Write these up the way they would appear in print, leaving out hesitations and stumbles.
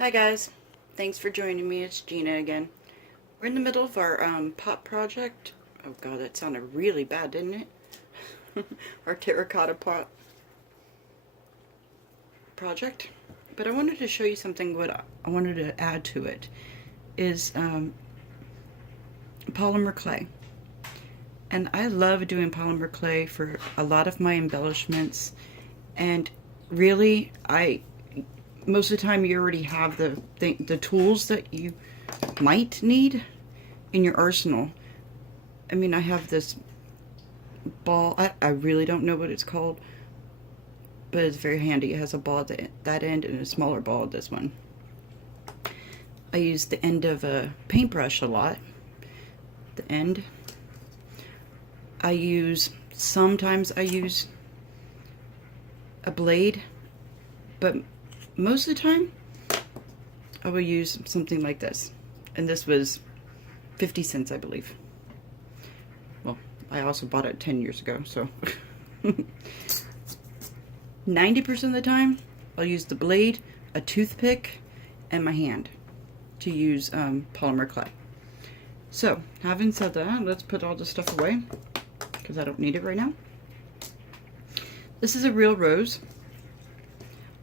Hi guys, thanks for joining me. It's Gina again. We're in the middle of our pot project. Oh god, that sounded really bad, didn't it? Our terracotta pot project. But I wanted to show you something. What I wanted to add to it is polymer clay. And I love doing polymer clay for a lot of my embellishments. And really, most of the time you already have the tools that you might need in your arsenal. I mean, I have this ball. I really don't know what it's called, but it's very handy. It has a ball at that end and a smaller ball at this one. I use the end of a paintbrush a lot. The end. Sometimes I use a blade, but most of the time I will use something like this. And this was 50 cents, I believe. Well, I also bought it 10 years ago, so 90% of the time I'll use the blade, a toothpick, and my hand to use polymer clay. So, having said that, let's put all this stuff away because I don't need it right now. This is a real rose.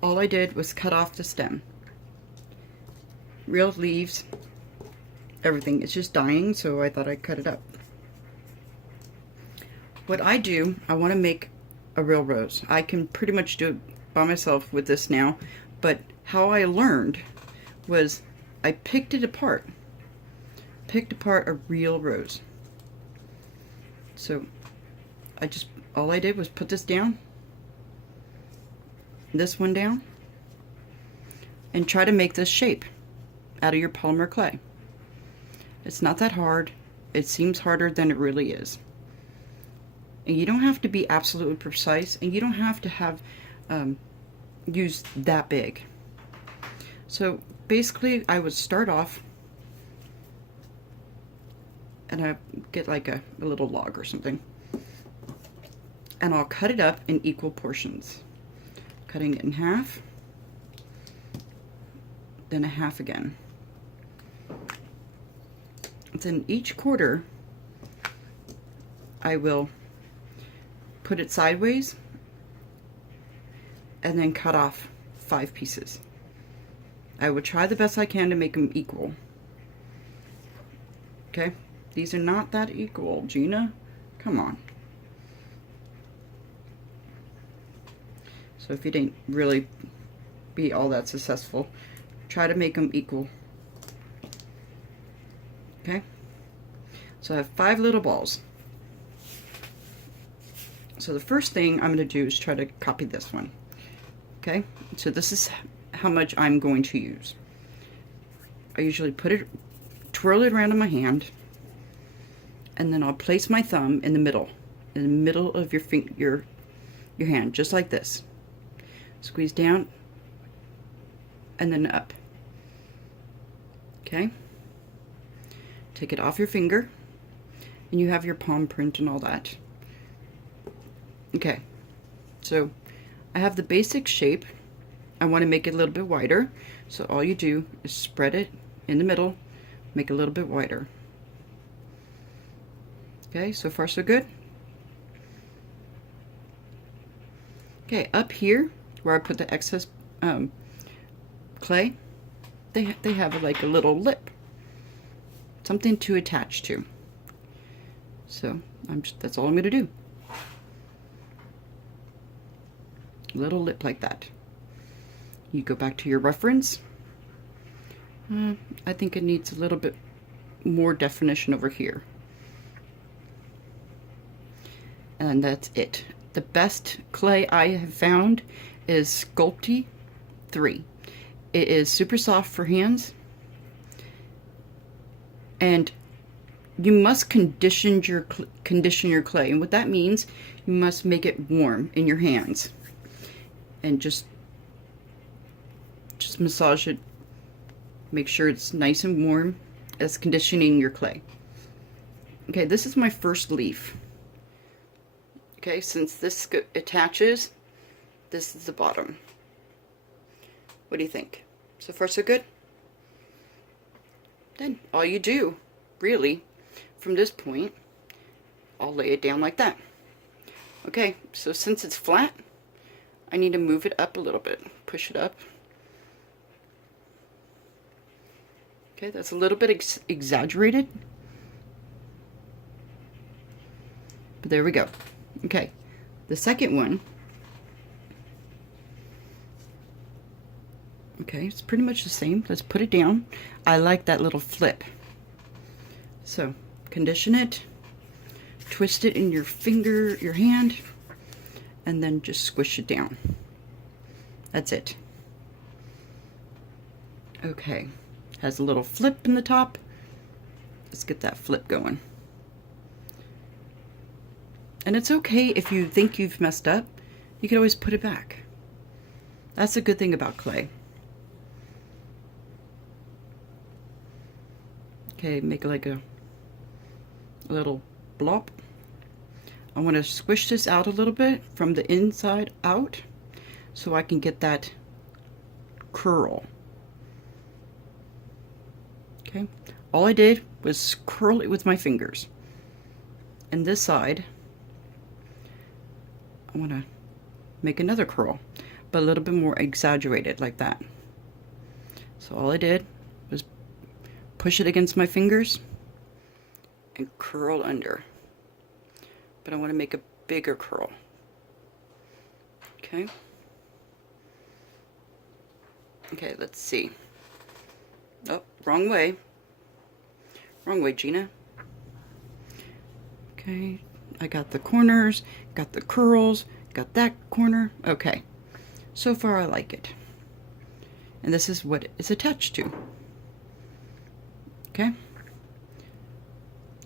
All I did was cut off the stem. Real leaves, everything. It's just dying, so I thought I'd cut it up. What I do, I want to make a real rose. I can pretty much do it by myself with this now, but how I learned was I picked it apart. Picked apart a real rose. So all I did was put this down, this one down, and try to make this shape out of your polymer clay. It's not that hard. It seems harder than it really is. And you don't have to be absolutely precise, and you don't have to have use that big. So basically I would start off and I get like a little log or something, and I'll cut it up in equal portions. Cutting it in half, then a half again. Then each quarter I will put it sideways and then cut off 5 pieces. I will try the best I can to make them equal. Okay, these are not that equal, Gina. Come on. So if you didn't really be all that successful, try to make them equal. Okay? So I have 5 little balls. So the first thing I'm going to do is try to copy this one. Okay? So this is how much I'm going to use. I usually twirl it around in my hand, and then I'll place my thumb in the middle of your hand, just like this. Squeeze down and then up. Okay? Take it off your finger and you have your palm print and all that. Okay, so I have the basic shape. I want to make it a little bit wider, so all you do is spread it in the middle, make it a little bit wider. Okay, so far so good. Okay, up here where I put the excess clay, they have like a little lip, something to attach to. So that's all I'm going to do. A little lip like that. You go back to your reference. I think it needs a little bit more definition over here. And that's it. The best clay I have found is Sculpey 3. It is super soft for hands, and you must condition your clay, and what that means, you must make it warm in your hands, and just massage it. Make sure it's nice and warm. As conditioning your clay. Okay, this is my first leaf. Okay, since this attaches, this is the bottom. What do you think? So far so good. Then all you do, really, from this point, I'll lay it down like that. Okay, so since it's flat, I need to move it up a little bit. Push it up. Okay, that's a little bit exaggerated. But there we go. Okay, the second one. Okay, it's pretty much the same. Let's put it down. I like that little flip. So, condition it. Twist it in your finger, your hand, and then just squish it down. That's it. Okay, has a little flip in the top. Let's get that flip going. And it's okay if you think you've messed up, you can always put it back. That's a good thing about clay. Okay, make like a little blob. I want to squish this out a little bit from the inside out so I can get that curl. Okay, all I did was curl it with my fingers. And this side, I want to make another curl, but a little bit more exaggerated like that. So all I did was push it against my fingers and curl under. But I want to make a bigger curl. Okay. Okay, let's see. Oh, wrong way. Wrong way, Gina. Okay, I got the corners, got the curls, got that corner. Okay, so far I like it. And this is what it's attached to. Okay.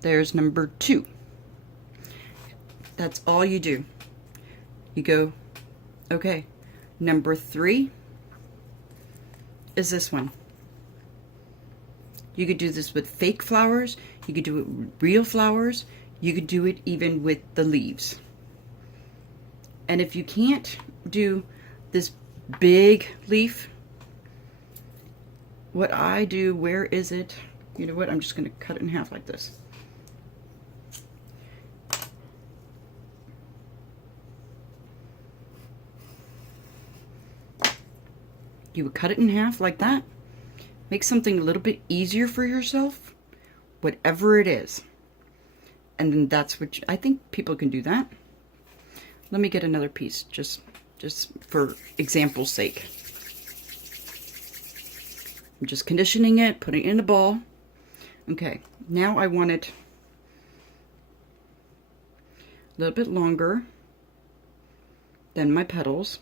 There's number 2. That's all you do. You go, okay, number 3 is this one. You could do this with fake flowers. You could do it with real flowers. You could do it even with the leaves. And if you can't do this big leaf, what I do, where is it? You know what? I'm just going to cut it in half like this. You would cut it in half like that. Make something a little bit easier for yourself, whatever it is. And then that's what I think people can do that. Let me get another piece just for example's sake. I'm just conditioning it, putting it in a ball. Okay, now I want it a little bit longer than my petals.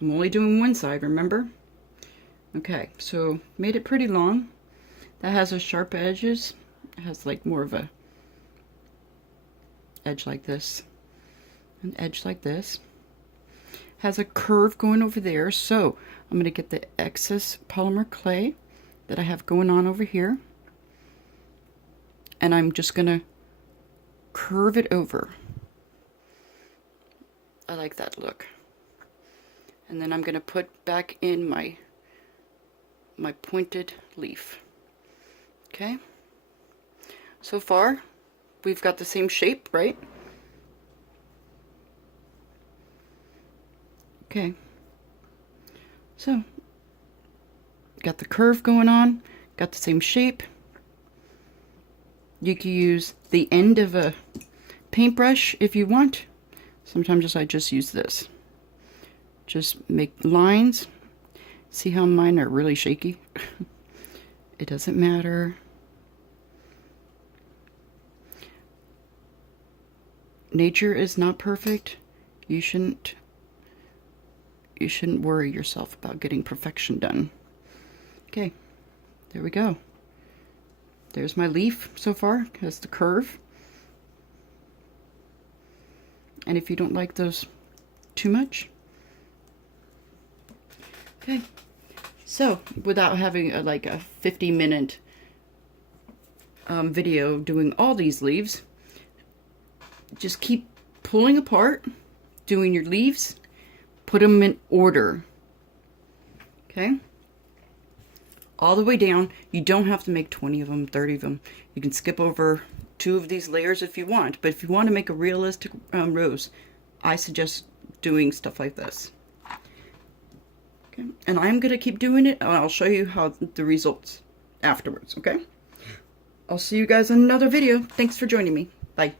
I'm only doing one side, remember? Okay, so made it pretty long. That has a sharp edges. It has like more of a edge like this, an edge like this. Has a curve going over there, so I'm going to get the excess polymer clay that I have going on over here, and I'm just going to curve it over. I like that look. And then I'm going to put back in my pointed leaf. Okay, so far we've got the same shape, right? Okay, so got the curve going on, got the same shape. You can use the end of a paintbrush if you want. Sometimes I just use this. Just make lines. See how mine are really shaky? It doesn't matter. Nature is not perfect. You shouldn't worry yourself about getting perfection done. Okay, there we go. There's my leaf so far. It has the curve. And if you don't like those too much, okay, so without having like a 50-minute video doing all these leaves, just keep pulling apart doing your leaves, put them in order. Okay? All the way down. You don't have to make 20 of them, 30 of them. You can skip over 2 of these layers if you want. But if you want to make a realistic rose, I suggest doing stuff like this. Okay? And I'm going to keep doing it, and I'll show you how the results afterwards. Okay? I'll see you guys in another video. Thanks for joining me. Bye.